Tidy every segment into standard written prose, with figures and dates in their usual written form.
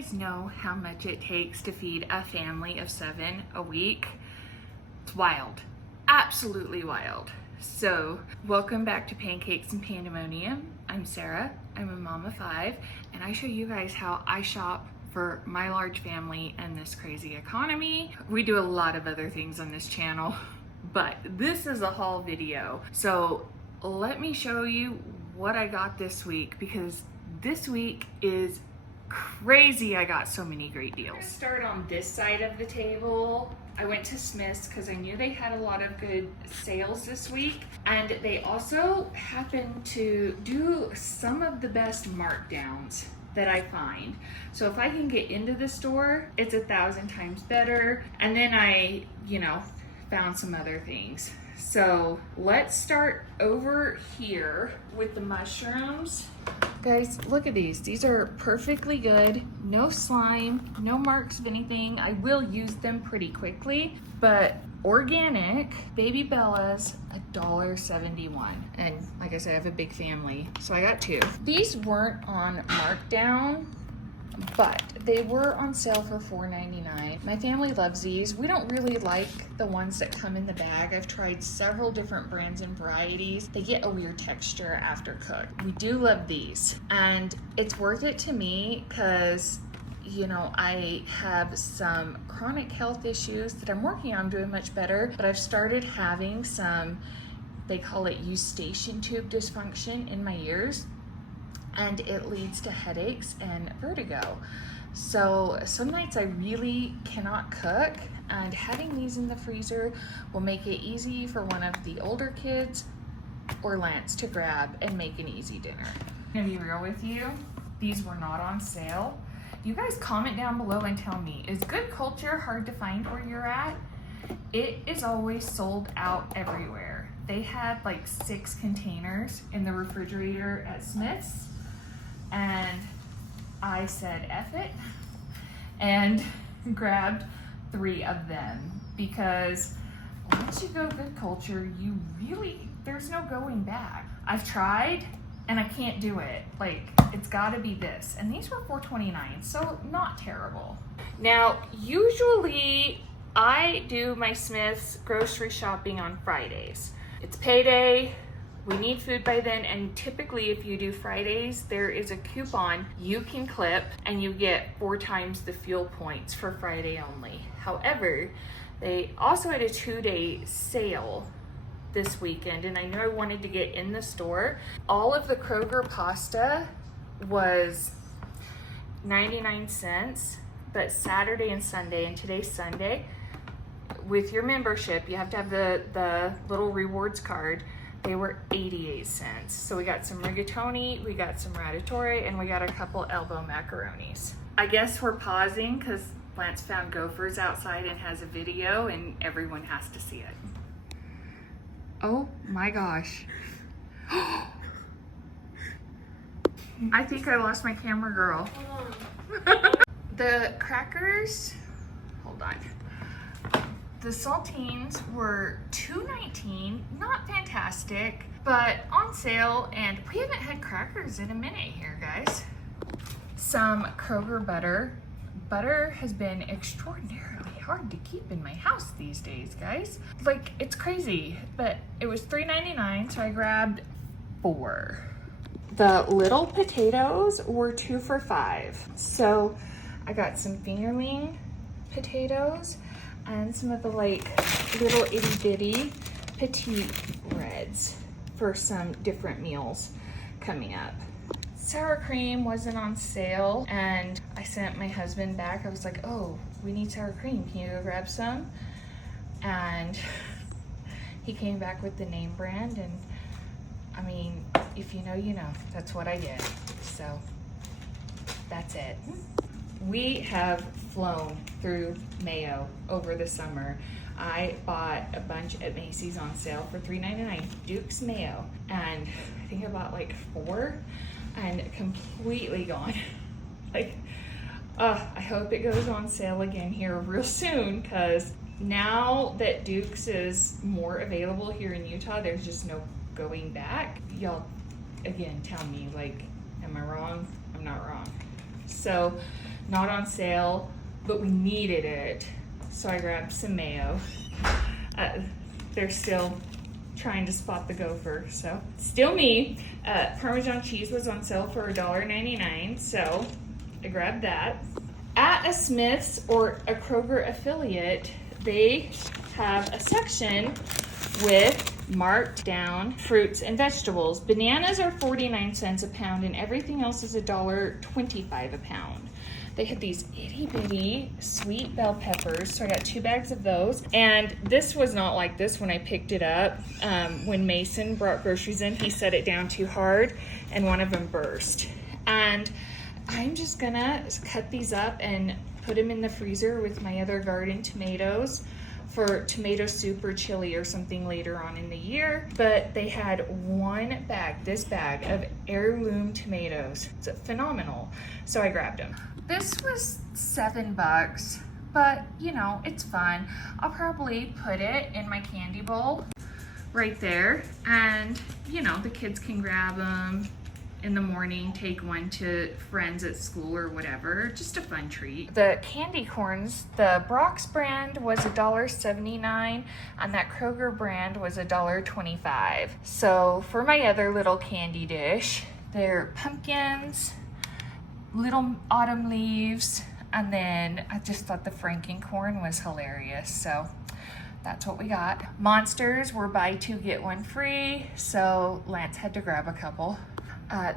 guys know how much it takes to feed a family of 7 a week? It's wild, absolutely wild. So welcome back to Pancakes and Pandemonium. I'm Sarah, I'm a mom of 5, and I show you guys how I shop for my large family and this crazy economy. We do a lot of other things on this channel, but this is a haul video. So let me show you what I got this week, because this week is crazy. I got so many great deals. I'm gonna start on this side of the table. I went to Smith's because I knew they had a lot of good sales this week, and they also happened to do some of the best markdowns that I find. So if I can get into the store, it's 1,000 times better. And then I, found some other things. So let's start over here with the mushrooms. Guys, look at these. These are perfectly good. No slime, no marks of anything. I will use them pretty quickly, but organic Baby Bella's $1.71. And like I said, I have a big family, so I got 2. These weren't on markdown, but they were on sale for $4.99. My family loves these. We don't really like the ones that come in the bag. I've tried several different brands and varieties. They get a weird texture after cooked. We do love these, and it's worth it to me because I have some chronic health issues that I'm working on doing much better, but I've started having some, they call it eustachian tube dysfunction in my ears, and it leads to headaches and vertigo. So some nights I really cannot cook, and having these in the freezer will make it easy for one of the older kids or Lance to grab and make an easy dinner. I'm gonna be real with you, these were not on sale. You guys comment down below and tell me, is good culture hard to find where you're at? It is always sold out everywhere. They had like 6 containers in the refrigerator at Smith's, and I said F it and grabbed 3 of them, because once you go good culture, there's no going back. I've tried and I can't do it. Like, it's gotta be this. And these were $4.29, so not terrible. Now, usually I do my Smith's grocery shopping on Fridays. It's payday, we need food by then, and typically if you do Fridays, there is a coupon you can clip and you get 4 times the fuel points for Friday only. However, they also had a 2-day sale this weekend, and I knew I wanted to get in the store. All of the Kroger pasta was 99 cents, but Saturday and Sunday, and today's Sunday, with your membership, you have to have the little rewards card, they were 88 cents. So we got some rigatoni, we got some ratatouille, and we got a couple elbow macaronis. I guess we're pausing because Lance found Gophers outside and has a video, and everyone has to see it. Oh my gosh. I think I lost my camera girl. Hold on. The crackers, hold on. The saltines were $2.19, not fantastic, but on sale, and we haven't had crackers in a minute here, guys. Some Kroger butter. Butter has been extraordinarily hard to keep in my house these days, guys. Like, it's crazy, but it was $3.99, so I grabbed 4. The little potatoes were 2 for $5. So I got some fingerling potatoes and some of the little itty bitty petite reds for some different meals coming up. Sour cream wasn't on sale, and I sent my husband back. I was like, oh, we need sour cream. Can you go grab some? And he came back with the name brand, and I mean, if you know, you know. That's what I did. So that's it. We have flown through mayo over the summer. I bought a bunch at Maceys on sale for $3.99, Duke's mayo, and I think I bought like 4, and completely gone. I hope it goes on sale again here real soon, because now that Duke's is more available here in Utah, there's just no going back. Y'all, again, tell me, am I wrong? I'm not wrong. So not on sale, but we needed it. So I grabbed some mayo. They're still trying to spot the Gopher, so still me. Parmesan cheese was on sale for $1.99, so I grabbed that. At a Smith's or a Kroger affiliate, they have a section with marked down fruits and vegetables. Bananas are 49 cents a pound and everything else is $1.25 a pound. They had these itty bitty sweet bell peppers, so I got 2 bags of those. And this was not like this when I picked it up. When Mason brought groceries in, he set it down too hard and one of them burst. And I'm just gonna cut these up and put them in the freezer with my other garden tomatoes for tomato soup or chili or something later on in the year. But they had one bag, this bag of heirloom tomatoes. It's phenomenal. So I grabbed them. This was $7, but you know, it's fun. I'll probably put it in my candy bowl right there. And you know, the kids can grab them in the morning, take one to friends at school or whatever. Just a fun treat. The candy corns, the Brock's brand was $1.79 and that Kroger brand was $1.25. So for my other little candy dish, they're pumpkins, little autumn leaves, and then I just thought the frankencorn was hilarious. So that's what we got. Monsters were buy 2 get 1 free, so Lance had to grab a couple.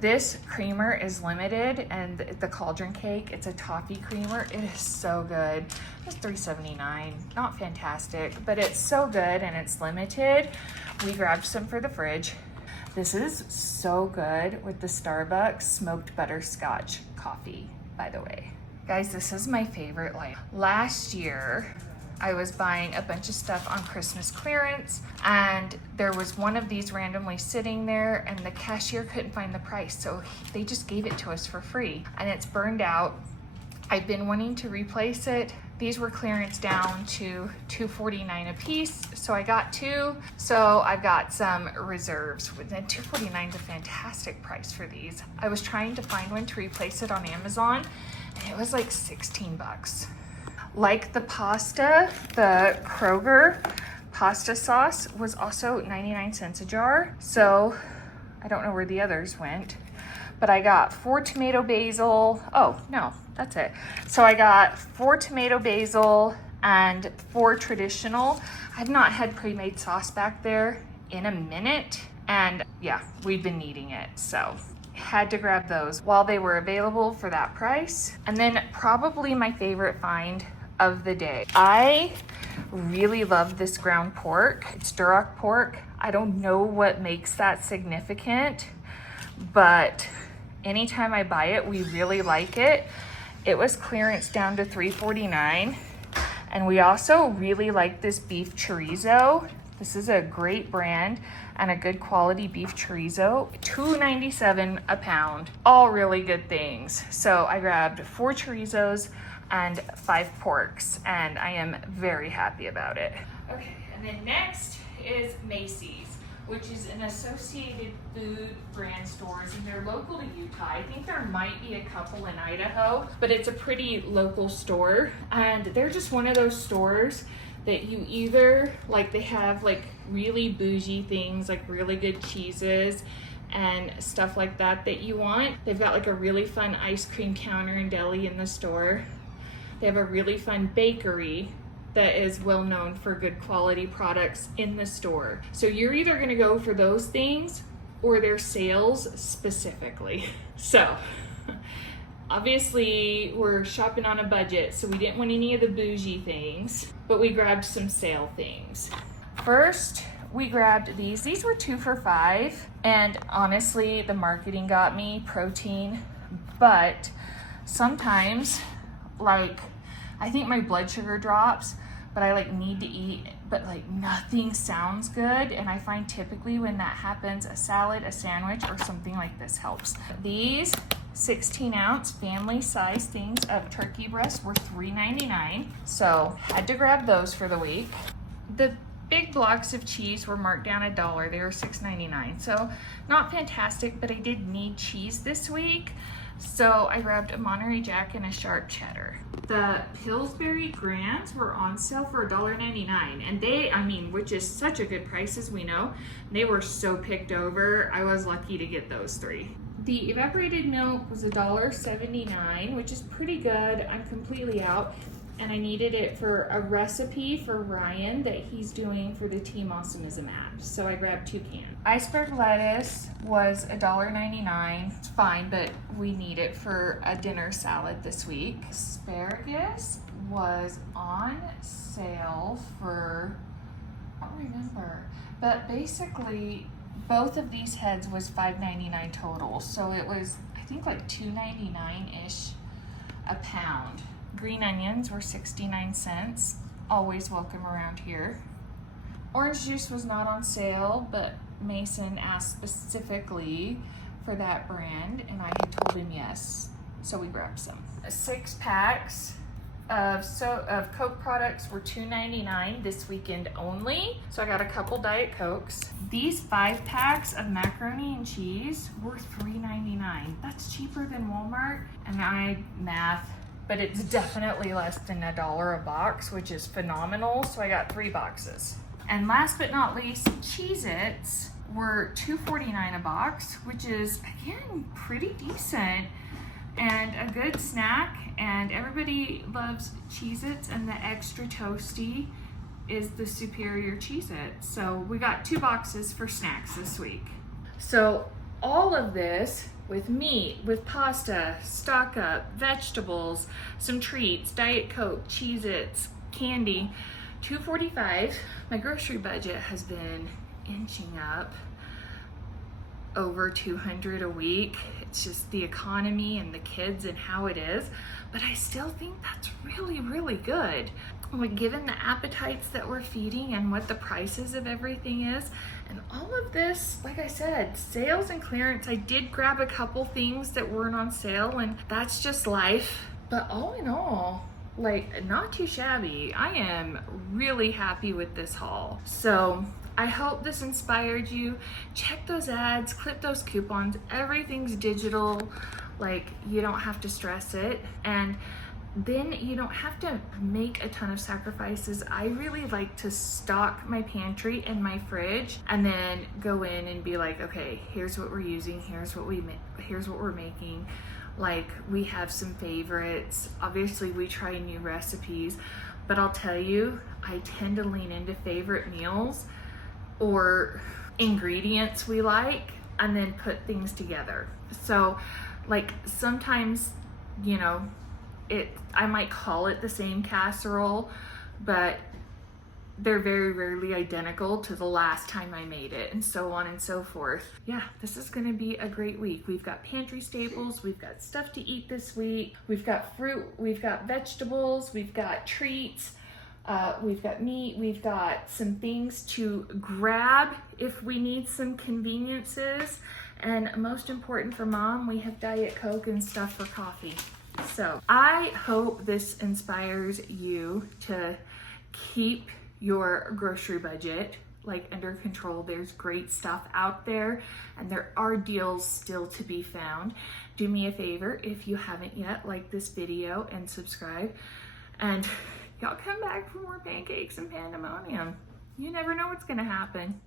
This creamer is limited, and the cauldron cake, it's a toffee creamer. It is so good. It's $3.79, not fantastic, but it's so good and it's limited. We grabbed some for the fridge. This is so good with the Starbucks smoked butterscotch coffee, by the way. Guys, this is my favorite light. Last year, I was buying a bunch of stuff on Christmas clearance, and there was one of these randomly sitting there, and the cashier couldn't find the price, so they just gave it to us for free, and it's burned out. I've been wanting to replace it. These were clearance down to $2.49 a piece, so I got 2. So I've got some reserves. And $2.49 is a fantastic price for these. I was trying to find one to replace it on Amazon, and it was like $16. Like the pasta, the Kroger pasta sauce was also 99 cents a jar. So I don't know where the others went, but I got 4 tomato basil. Oh no, that's it. So I got 4 tomato basil and 4 traditional. I've not had pre-made sauce back there in a minute, and yeah, we've been needing it. So had to grab those while they were available for that price. And then probably my favorite find of the day. I really love this ground pork. It's Duroc pork. I don't know what makes that significant, but anytime I buy it, we really like it. It was clearance down to $3.49. And we also really like this beef chorizo. This is a great brand and a good quality beef chorizo. $2.97 a pound. All really good things. So I grabbed 4 chorizos and 5 porks, and I am very happy about it. Okay, and then next is Maceys, which is an Associated Food brand stores, and they're local to Utah. I think there might be a couple in Idaho, but it's a pretty local store, and they're just one of those stores that you either, like, they have like really bougie things, like really good cheeses and stuff like that you want. They've got like a really fun ice cream counter and deli in the store. They have a really fun bakery that is well known for good quality products in the store. So you're either gonna go for those things or their sales specifically. So obviously we're shopping on a budget, so we didn't want any of the bougie things, but we grabbed some sale things. First, we grabbed these. These were 2 for $5, and honestly, the marketing got me, protein, but sometimes, like, I think my blood sugar drops, but I like need to eat, but like nothing sounds good. And I find typically when that happens, a salad, a sandwich, or something like this helps. These 16-ounce family size things of turkey breast were $3.99. So had to grab those for the week. The big blocks of cheese were marked down $1. They were $6.99. So not fantastic, but I did need cheese this week. So I grabbed a Monterey Jack and a sharp cheddar. The Pillsbury Grands were on sale for $1.99, and they, I mean, which is such a good price as we know, they were so picked over. I was lucky to get those 3. The evaporated milk was $1.79, which is pretty good. I'm completely out. And I needed it for a recipe for Ryan that he's doing for the Team Awesomeism app. So I grabbed 2 cans. Iceberg lettuce was $1.99. It's fine, but we need it for a dinner salad this week. Asparagus was on sale for, I don't remember, but basically both of these heads was $5.99 total. So it was, I think, like $2.99-ish a pound. Green onions were 69 cents, always welcome around here. Orange juice was not on sale, but Mason asked specifically for that brand, and I had told him yes, so we grabbed some. 6 packs of Coke products were $2.99 this weekend only, so I got a couple Diet Cokes. These 5 packs of macaroni and cheese were $3.99. That's cheaper than Walmart, and math, but it's definitely less than $1 a box, which is phenomenal. So I got 3 boxes. And last but not least, Cheez-Its were $2.49 a box, which is, again, pretty decent and a good snack. And everybody loves Cheez-Its, and the extra toasty is the superior Cheez-It. So we got 2 boxes for snacks this week. So all of this with meat, with pasta, stock up, vegetables, some treats, Diet Coke, Cheez-Its, candy, $2.45. My grocery budget has been inching up over $200 a week. It's just the economy and the kids and how it is, but I still think that's really, really good. Like, given the appetites that we're feeding and what the prices of everything is, and all of this, like I said, sales and clearance. I did grab a couple things that weren't on sale, and that's just life. But all in all, like, not too shabby. I am really happy with this haul. So I hope this inspired you. Check those ads, clip those coupons. Everything's digital. Like, you don't have to stress it. And then you don't have to make a ton of sacrifices. I really like to stock my pantry and my fridge, and then go in and be like, okay, here's what we're using, here's what we're making. Like, we have some favorites. Obviously, we try new recipes, but I'll tell you, I tend to lean into favorite meals or ingredients we like, and then put things together. So, like, sometimes, you know, I might call it the same casserole, but they're very rarely identical to the last time I made it, and so on and so forth. Yeah, this is gonna be a great week. We've got pantry staples, we've got stuff to eat this week, we've got fruit, we've got vegetables, we've got treats, we've got meat, we've got some things to grab if we need some conveniences, and most important for Mom, we have Diet Coke and stuff for coffee. So I hope this inspires you to keep your grocery budget like under control. There's great stuff out there, and there are deals still to be found. Do me a favor, if you haven't yet, like this video and subscribe, and y'all come back for more pancakes and pandemonium. You never know what's gonna happen.